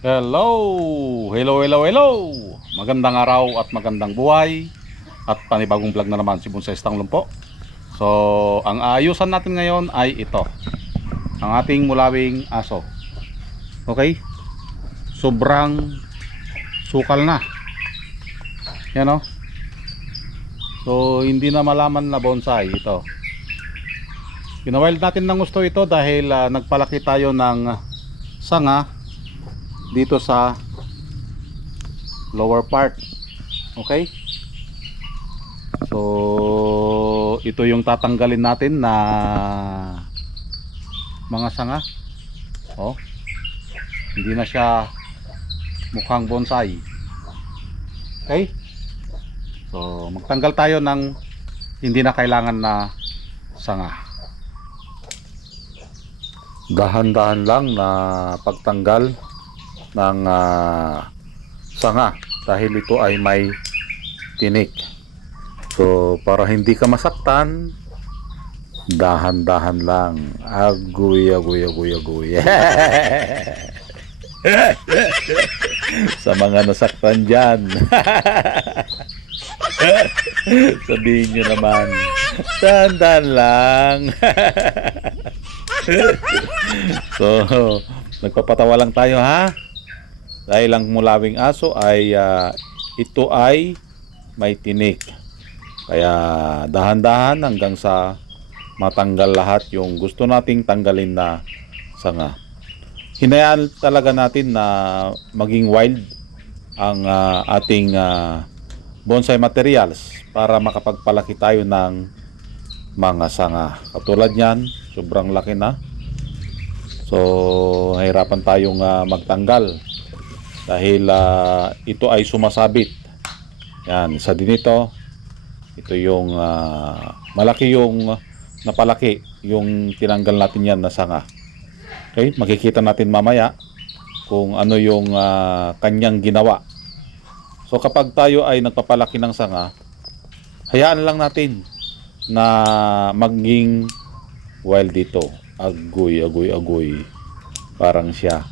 Hello. Magandang araw at magandang buhay. At panibagong vlog na naman si Bonsai Stanglong po. So, ang aayusan natin ngayon ay ito. Ang ating mulawing aso. Okay? Sobrang sukal na. Yan o. So, hindi na malaman na bonsai ito. Pinawild natin ng gusto ito dahil nagpalaki tayo ng sanga dito sa lower part. Okay, so ito yung tatanggalin natin na mga sanga. Hindi na siya mukhang bonsai. Okay, so magtanggal tayo ng hindi na kailangan na sanga. Dahan-dahan lang na pagtanggal ng sanga dahil ito ay may tinik. So para hindi ka masaktan, dahan-dahan lang. Agoy. Sa mga nasaktan dyan, sabihin nyo naman, dahan-dahan lang. So nagpapatawa lang tayo, ha? Dahil ang mulawing aso ay ito ay may tinik. Kaya dahan-dahan hanggang sa matanggal lahat yung gusto nating tanggalin na sanga. Hinayaan talaga natin na maging wild ang ating bonsai materials para makapagpalaki tayo ng mga sanga. Katulad yan, sobrang laki na. So hirapan tayong magtanggal dahil ito ay sumasabit. Yan, isa din ito. Ito yung malaki yung napalaki yung tinanggal natin yan na sanga. Okay, makikita natin mamaya kung ano yung kanyang ginawa. So kapag tayo ay nagpapalaki ng sanga, hayaan lang natin na maging wild dito. Agoy. Parang siya.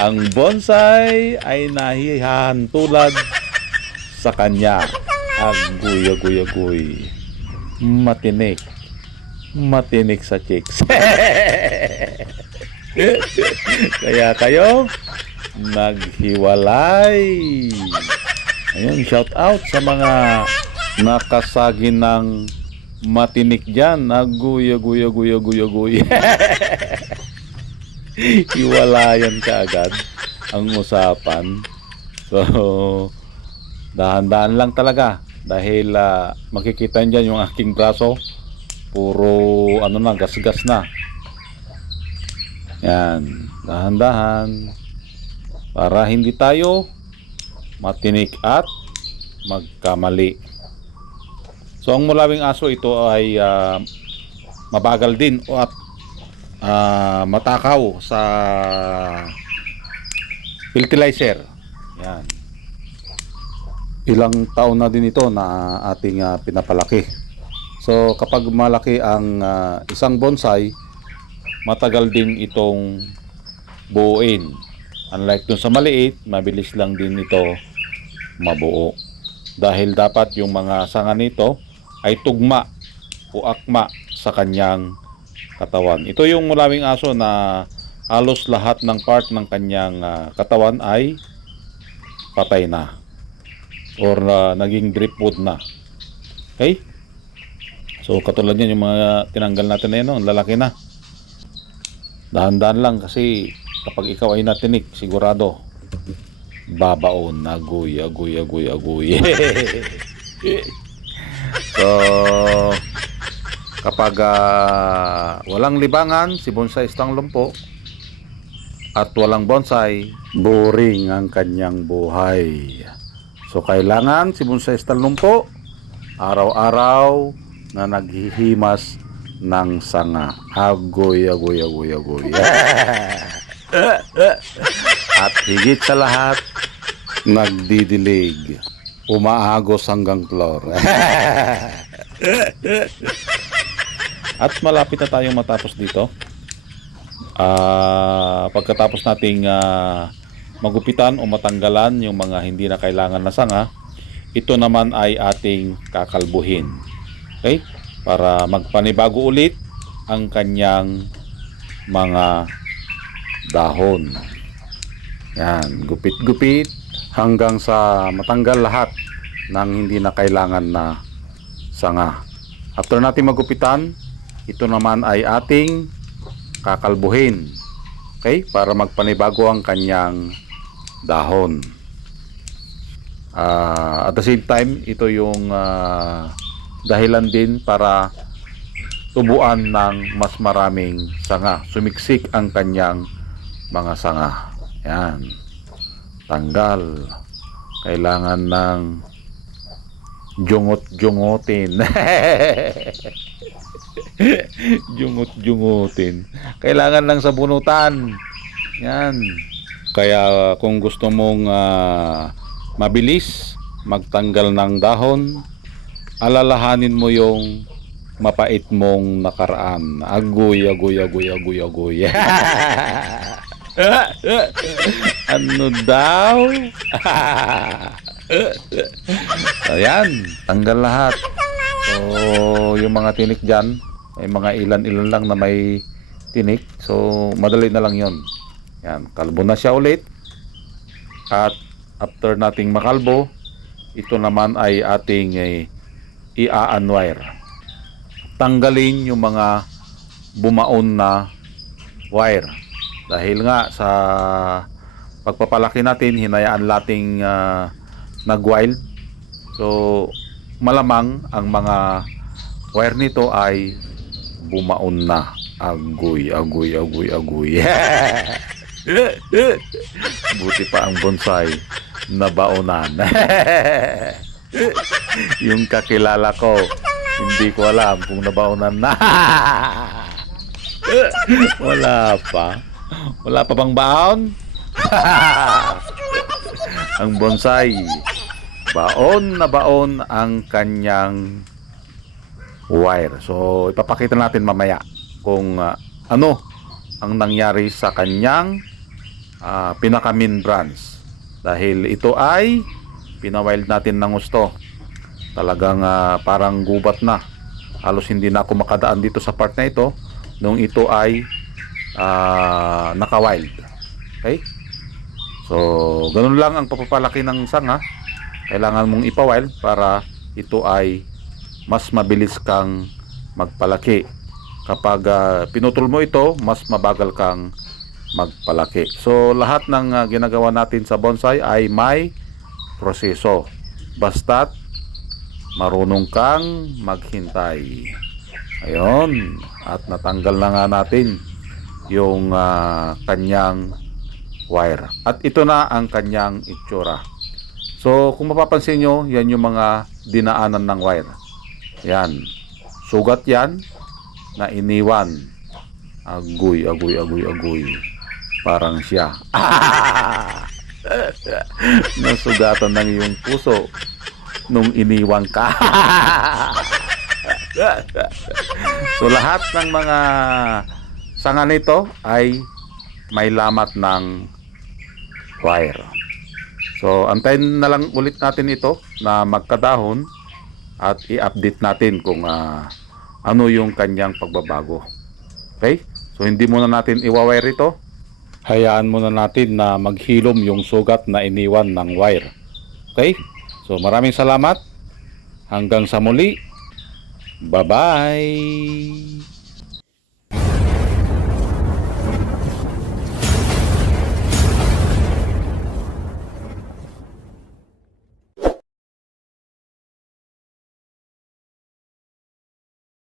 Ang bonsai ay nahihantulad sa kanya. Agoy. Matinik sa chicks. Kaya kayo naghiwalay. Ayun, shout out sa mga nakasagi ng matinik dyan. Agoy. Hiwalayan ka agad ang usapan. So dahan-dahan lang talaga dahil makikita dyan yung aking braso, puro gasgas na. Yan, dahan-dahan para hindi tayo matinik at magkamali. So ang mulawing aso ito ay mabagal din at matakaw sa fertilizer. Yan. Ilang taon na din ito na ating pinapalaki. So kapag malaki ang isang bonsai, matagal din itong buuin. Unlike dun sa maliit, mabilis lang din ito mabuo. Dahil dapat yung mga sanga nito ay tugma o akma sa kanyang katawan. Ito yung mulawing aso na halos lahat ng part ng kanyang katawan ay patay na or naging driftwood na. Okay? So katulad yan yung mga tinanggal natin na yun, ang lalaki na. Dahan-dahan lang kasi kapag ikaw ay natinik, sigurado babaon. Agoy. So kapag walang libangan si Bonsai Stanglong po at walang bonsai, boring ang kanyang buhay. So kailangan si Bonsai Stanglong po araw-araw na naghihimas ng sanga. Agoy. At higit sa lahat, nagdidilig, umaagos hanggang floor. At malapit na tayong matapos dito. Pagkatapos nating magupitan o matanggalan yung mga hindi na kailangan na sanga, ito naman ay ating kakalbuhin. Okay? Para magpanibago ulit ang kanyang mga dahon. Yan, gupit-gupit hanggang sa matanggal lahat ng hindi na kailangan na sanga. After natin magupitan, ito naman ay ating kakalbuhin. Okay? Para magpanibago ang kanyang dahon. At the same time, ito yung dahilan din para tubuan ng mas maraming sanga. Sumiksik ang kanyang mga sanga. Yan. Tanggal. Kailangan ng jungot-jungutin. Jungot-jungutin. Kailangan ng sabunutan. Yan. Kaya kung gusto mong mabilis magtanggal ng dahon, alalahanin mo yung mapait mong nakaraan. Agoy. Ano daw? Ayan, tanggal lahat. So, yung mga tinik dyan, may mga ilan-ilan lang na may tinik. So, madali na lang yon. Yan, kalbo na siya ulit. At after nating makalbo, ito naman ay ating i-unwire. Tanggalin yung mga bumaon na wire. Dahil nga sa pagpapalaki natin, hinayaan nating nag-wild. So, malamang ang mga wire nito ay bumaon na. Agoy. Buti pa ang bonsai na baonan. Yung kakilala ko, hindi ko alam kung nabaonan na. Wala pa bang baon? Ang bonsai, baon na baon ang kanyang wire. So ipapakita natin mamaya kung ano ang nangyari sa kanyang pinaka main branch. Dahil ito ay pinawild natin ng gusto. Talagang parang gubat na. Halos hindi na ako makadaan dito sa part na ito nung ito ay naka-wild. Okay? So, ganun lang ang papapalaki ng sanga. Kailangan mong ipa-wild para ito ay mas mabilis kang magpalaki. Kapag pinutol mo ito, mas mabagal kang magpalaki. So, lahat ng ginagawa natin sa bonsai ay may proseso. Basta't marunong kang maghintay. Ayun. At natanggal na nga natin yung kanyang wire. At ito na ang kanyang itsura. So, kung mapapansin nyo, yan yung mga dinaanan ng wire. Yan. Sugat yan na iniwan. Agoy. Parang siya. Nasugatan ng iyong puso nung iniwan ka. So lahat ng mga sanga nito ay may lamat ng wire. So antayin na lang ulit natin ito na magkadahon at i-update natin kung ano yung kanyang pagbabago. Okay? So hindi muna natin iwa-wire ito. Hayaan muna natin na maghilom yung sugat na iniwan ng wire. Okay? So maraming salamat. Hanggang sa muli. Bye-bye.